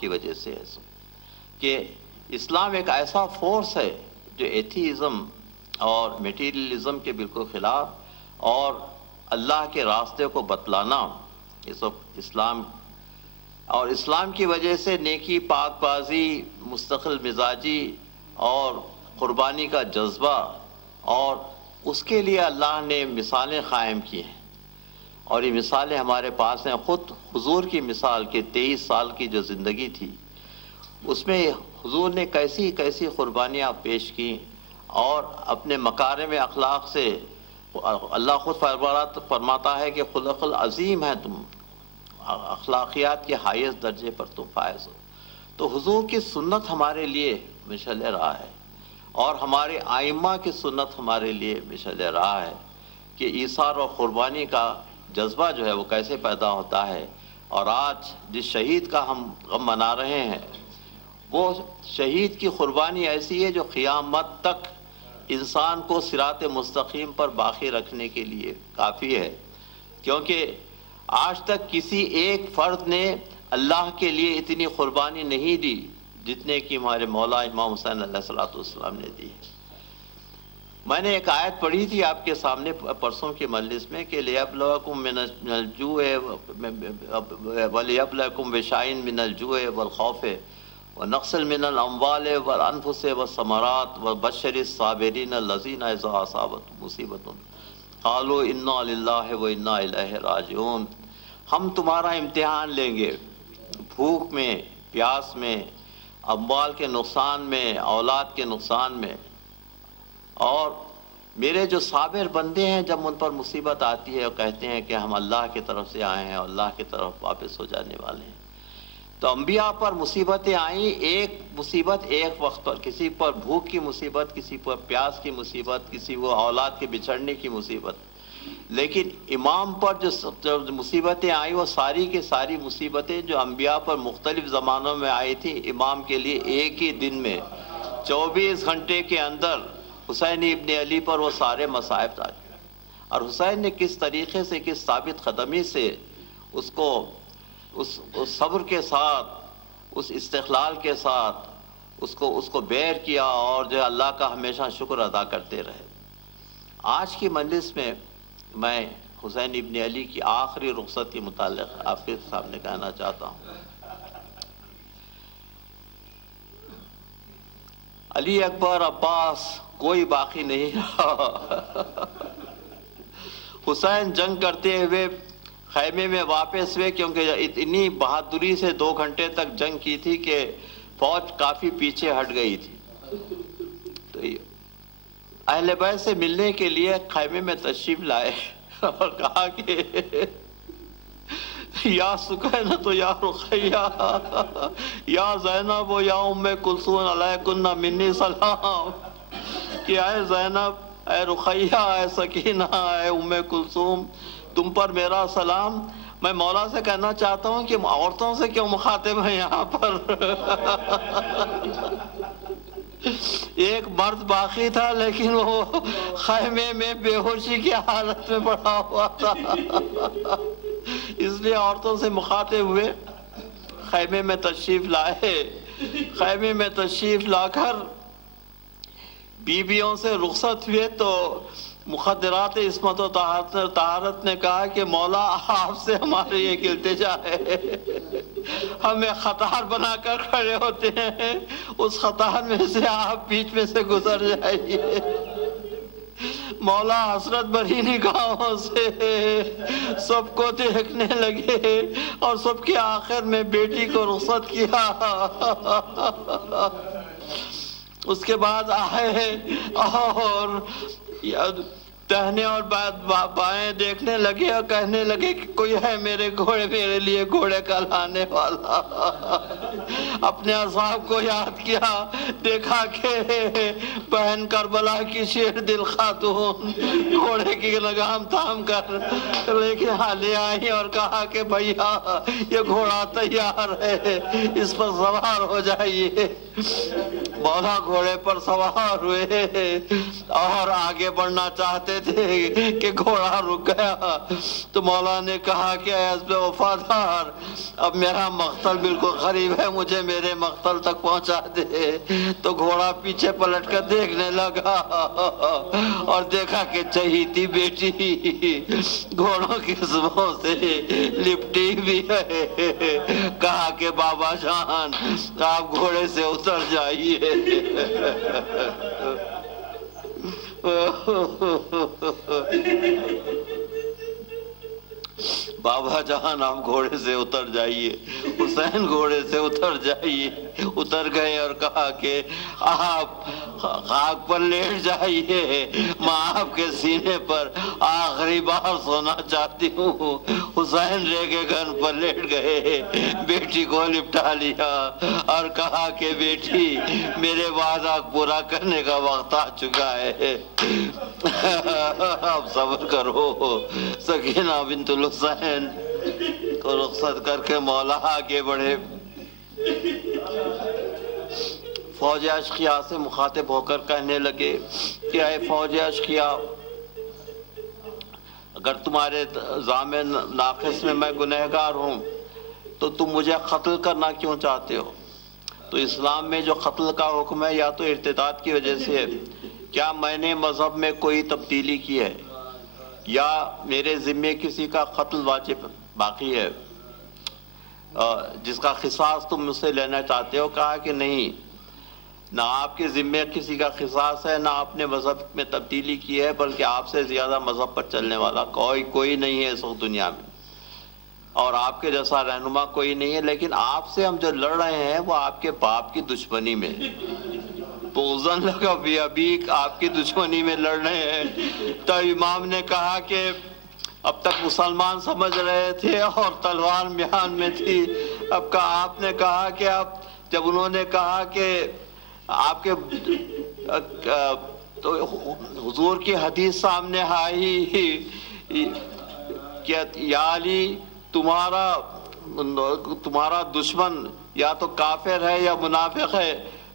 کی وجہ سے ہے کہ اسلام ایک ایسا فورس ہے جو ایتھیزم اور میٹیریلزم کے بالکل خلاف اور اللہ کے راستے کو بتلانا، یہ سب اسلام، اور اسلام کی وجہ سے نیکی، پاک بازی، مستقل مزاجی اور قربانی کا جذبہ، اور اس کے لیے اللہ نے مثالیں قائم کی ہیں، اور یہ مثالیں ہمارے پاس ہیں۔ خود حضور کی مثال کہ 23 سال کی جو زندگی تھی، اس میں حضور نے کیسی کیسی قربانیاں پیش کی، اور اپنے مکارم اخلاق سے اللہ خود فرماتا ہے کہ خلق العظیم ہے تم، اخلاقیات کے ہائیسٹ درجے پر تم فائز ہو۔ تو حضور کی سنت ہمارے لیے مشعل راہ ہے، اور ہمارے ائمہ کی سنت ہمارے لیے مشعل راہ ہے کہ ایثار اور قربانی کا جذبہ جو ہے وہ کیسے پیدا ہوتا ہے۔ اور آج جس شہید کا ہم غم منا رہے ہیں، وہ شہید کی قربانی ایسی ہے جو قیامت تک انسان کو صراط مستقیم پر باقی رکھنے کے لیے کافی ہے، کیونکہ آج تک کسی ایک فرد نے اللہ کے لیے اتنی قربانی نہیں دی جتنے کہ ہمارے مولا امام حسین علیہ الصلوۃ والسلام نے دی۔ میں نے ایک آیت پڑھی تھی آپ کے سامنے پرسوں کے مجلس میں کہ لِيَبْلُوَكُم مِّنَ الْجُوعِ وَلِيَبْلُوَكُم بِشَيْءٍ مِّنَ الْجُوعِ وَالْخَوْفِ وَنَقْصٍ مِّنَ الْأَمْوَالِ وَالْأَنفُسِ وَالثَّمَرَاتِ وَبَشِّرِ الصَّابِرِينَ الَّذِينَ إِذَا أَصَابَتْهُمْ مُصِيبَةٌ قَالُوا إِنَّا لِلَّهِ وَإِنَّا إِلَيْهِ رَاجِعُونَ۔ ہم تمہارا امتحان لیں گے، بھوک میں، پیاس میں، اموال کے نقصان میں، اولاد کے نقصان میں، اور میرے جو صابر بندے ہیں جب ان پر مصیبت آتی ہے اور کہتے ہیں کہ ہم اللہ کی طرف سے آئے ہیں اور اللہ کی طرف واپس ہو جانے والے ہیں۔ تو انبیاء پر مصیبتیں آئیں، ایک مصیبت ایک وقت پر، کسی پر بھوک کی مصیبت، کسی پر پیاس کی مصیبت، کسی کو اولاد کے بچھڑنے کی مصیبت، لیکن امام پر جو مصیبتیں آئیں وہ ساری کی ساری مصیبتیں جو انبیاء پر مختلف زمانوں میں آئی تھیں، امام کے لیے ایک ہی دن میں 24 گھنٹے کے اندر حسین ابن علی پر وہ سارے مصائب آ گئے۔ اور حسین نے کس طریقے سے، کس ثابت قدمی سے اس کو اس صبر کے ساتھ، اس استقلال کے ساتھ اس کو بیر کیا، اور جو اللہ کا ہمیشہ شکر ادا کرتے رہے۔ آج کی مجلس میں میں حسین ابن علی کی آخری رخصت کے متعلق آپ کے سامنے کہنا چاہتا ہوں۔ علی اکبر عباس کوئی باقی نہیں رہا۔ حسین جنگ کرتے ہوئے خیمے میں واپس ہوئے، کیونکہ اتنی بہادری سے 2 گھنٹے تک جنگ کی تھی کہ فوج کافی پیچھے ہٹ گئی تھی۔ تو اہل بیت سے ملنے کے لیے خیمے میں تشریف لائے اور کہا کہ یا سکینہ یا رقیہ یا زینب یا ام کلثوم علیکن منی سلام، کہ اے زینب، اے رقیہ، اے سکینہ، اے ام کلثوم، تم پر میرا سلام۔ میں مولا سے کہنا چاہتا ہوں کہ عورتوں سے کیوں مخاطب ہیں یہاں پر؟ ایک مرد باقی تھا لیکن وہ خیمے میں بے ہوشی کی حالت میں پڑا ہوا تھا، اس لیے عورتوں سے مخاطب ہوئے، خیمے میں تشریف لائے۔ خیمے میں تشریف لا کر بیویوں سے رخصت ہوئے تو مخدرات عصمت و طہارت نے کہا کہ مولا آپ سے ہماری ایک التجا ہے، ہم ایک قطار بنا کر کھڑے ہوتے ہیں، اس قطار میں سے آپ بیچ میں سے گزر جائیے۔ مولا حسرت بھری نگاہوں سے سب کو دیکھنے لگے اور سب کے آخر میں بیٹی کو رخصت کیا۔ اس کے بعد آئے اور دہنے اور بائیں دیکھنے لگے اور کہنے لگے کہ کوئی ہے میرے لیے گھوڑے کا لانے والا۔ اپنے اصحاب کو یاد کیا، دیکھا کہ بہن کربلا کی شیر دل خاتون گھوڑے کی لگام تھام کر لے کے لے آئی اور کہا کہ بھیا یہ گھوڑا تیار ہے، اس پر سوار ہو جائیے۔ مولا گھوڑے پر سوار ہوئے اور آگے بڑھنا چاہتے تھے کہ گھوڑا رک گیا تو مولا نے کہا کہ اے حزب وفادار، اب میرا مقتل بالکل قریب ہے، مجھے میرے مقتل تک پہنچا دے۔ تو گھوڑا پیچھے پلٹ کر دیکھنے لگا اور دیکھا کہ چہیتی بیٹی گھوڑوں کی زبوں سے لپٹی بھی ہے۔ کہا کہ بابا جان آپ گھوڑے سے اتر جائیے۔ بابا جان آپ گھوڑے سے اتر جائیے۔ حسین گھوڑے سے اتر جائیے، اتر گئے اور کہا کہ آپ خاک پر لیٹ جائیے، میں آپ کے سینے پر آخری بار سونا چاہتی ہوں۔ حسین ریگے گن پر لیٹ گئے، بیٹی کو لپٹا لیا اور کہا کہ بیٹی میرے وعدہ پورا کرنے کا وقت آ چکا ہے، آپ صبر کرو۔ سکینہ بنت الحسین کو رخصت کر کے مولا آگے بڑھے۔ فوج اشقیاء سے مخاطب ہو کر کہنے لگے کہ اے فوج اشقیاء، اگر تمہارے ضامن ناقص میں گنہگار ہوں تو تم مجھے قتل کرنا کیوں چاہتے ہو؟ تو اسلام میں جو قتل کا حکم ہے یا تو ارتداد کی وجہ سے ہے، کیا میں نے مذہب میں کوئی تبدیلی کی ہے یا میرے ذمے کسی کا قتل واجب باقی ہے جس کا قصاص تم مجھ سے لینا چاہتے ہو؟ کہا کہ نہیں، نہ آپ کے ذمے کسی کا قصاص ہے، نہ آپ نے مذہب میں تبدیلی کی ہے، بلکہ آپ سے زیادہ مذہب پر چلنے والا کوئی نہیں ہے اس وقت دنیا میں، اور آپ کے جیسا رہنما کوئی نہیں ہے۔ لیکن آپ سے ہم جو لڑ رہے ہیں وہ آپ کے باپ کی دشمنی میں، بغضاً لگا بھی ابھی آپ کی دشمنی میں لڑ رہے ہیں۔ تو امام نے کہا کہ اب تک مسلمان سمجھ رہے تھے اور تلوار میان میں تھی، اب آپ نے کہا کہ اب جب انہوں نے کہا کہ آپ کے تو حضور کی حدیث سامنے آئی کہ یا علی تمہارا دشمن یا تو کافر ہے یا منافق ہے،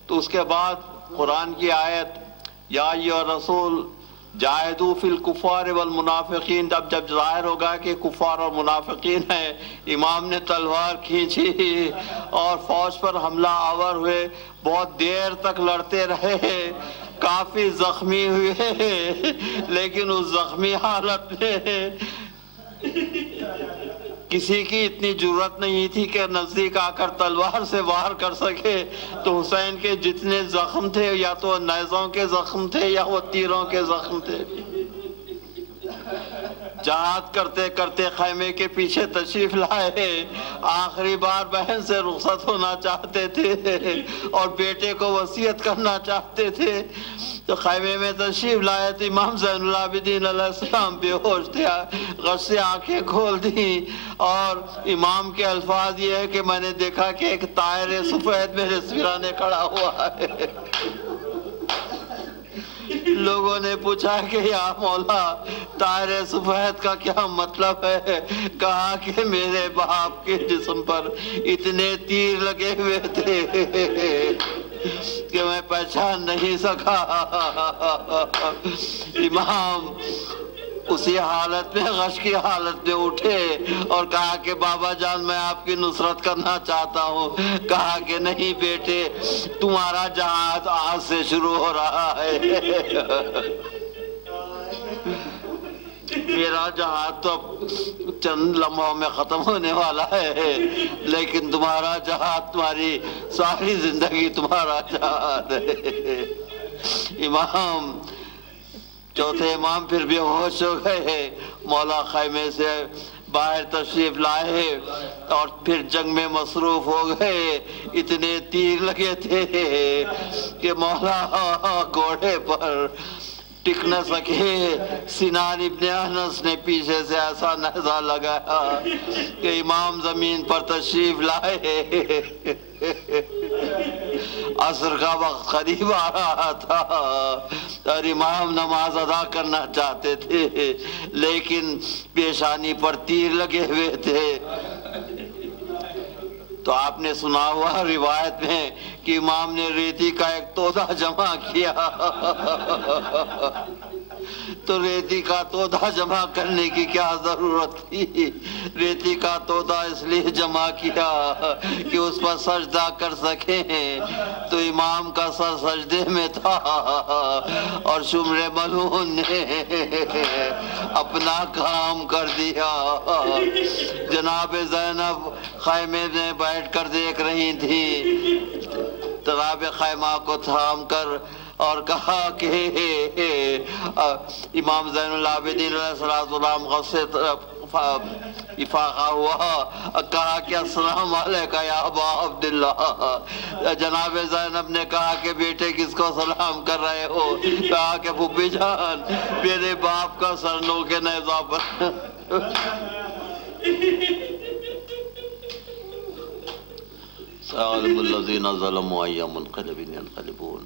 تو اس کے بعد قرآن کی آیت یا ایھا رسول جاہدوا فی الکفار والمنافقین، جب ظاہر ہوگا کہ کفار اور منافقین ہیں، امام نے تلوار کھینچی اور فوج پر حملہ آور ہوئے، بہت دیر تک لڑتے رہے، کافی زخمی ہوئے، لیکن اس زخمی حالت میں کسی کی اتنی جرأت نہیں تھی کہ نزدیک آ کر تلوار سے وار کر سکے۔ تو حسین کے جتنے زخم تھے یا تو نیزوں کے زخم تھے یا وہ تیروں کے زخم تھے۔ جہاد کرتے کرتے خیمے کے پیچھے تشریف لائے، آخری بار بہن سے رخصت ہونا چاہتے تھے اور بیٹے کو وصیت کرنا چاہتے تھے۔ تو خیمے میں تشریف لائے تو امام زین العابدین علیہ السلام بے ہوش تھے، غش سے آنکھیں کھول دیں، اور امام کے الفاظ یہ ہے کہ میں نے دیکھا کہ ایک طائر سفید میرے سرانے کھڑا ہوا ہے۔ لوگوں نے پوچھا کہ یا مولا طائر سفید کا کیا مطلب ہے؟ کہا کہ میرے باپ کے جسم پر اتنے تیر لگے ہوئے تھے کہ میں پہچان نہیں سکا۔ امام اسی حالت میں، غش کی حالت میں اٹھے اور کہا کہ بابا جان میں آپ کی نصرت کرنا چاہتا ہوں۔ کہا کہ نہیں بیٹے، تمہارا جہاد آج سے شروع ہو رہا ہے، میرا جہاد تو چند لمحوں میں ختم ہونے والا ہے، لیکن تمہارا جہاد، تمہاری ساری زندگی تمہارا جہاد ہے۔ امام چوتھے امام پھر بے ہوش ہو گئے، مولا خیمے سے باہر تشریف لائے اور پھر جنگ میں مصروف ہو گئے۔ اتنے تیر لگے تھے کہ مولا گھوڑے پر ٹک نہ سکے۔ سنان ابن انس نے پیچھے سے ایسا نیزہ لگایا کہ امام زمین پر تشریف لائے۔ عصر کا وقت قریب آ رہا تھا اور امام نماز ادا کرنا چاہتے تھے، لیکن پیشانی پر تیر لگے ہوئے تھے۔ تو آپ نے سنا ہوا روایت میں کہ امام نے ریتی کا ایک تودہ جمع کیا، تو ریتی کا تودا جمع کرنے کی کیا ضرورت تھی؟ ریتی کا تودا اس لیے جمع کیا کہ اس پر سجدہ کر سکیں، تو امام کا سر سجدے میں تھا اور شمر ملعون نے اپنا کام کر دیا۔ جناب زینب خیمے میں بیٹھ کر دیکھ رہی تھی، تراب خیمہ کو تھام کر اور کہا کہ امام زین العابدین علیہ السلام غصے افاقہ ہوا، کہا کہ السلام علیکہ یا ابا عبداللہ۔ جناب زینب نے کہا کہ بیٹے کس کو سلام کر رہے ہو؟ کہا کہ پھوپھی جان میرے باپ کا سر نوکے نیزہ پر۔ سيعلم الذين ظلموا أي منقلب ينقلبون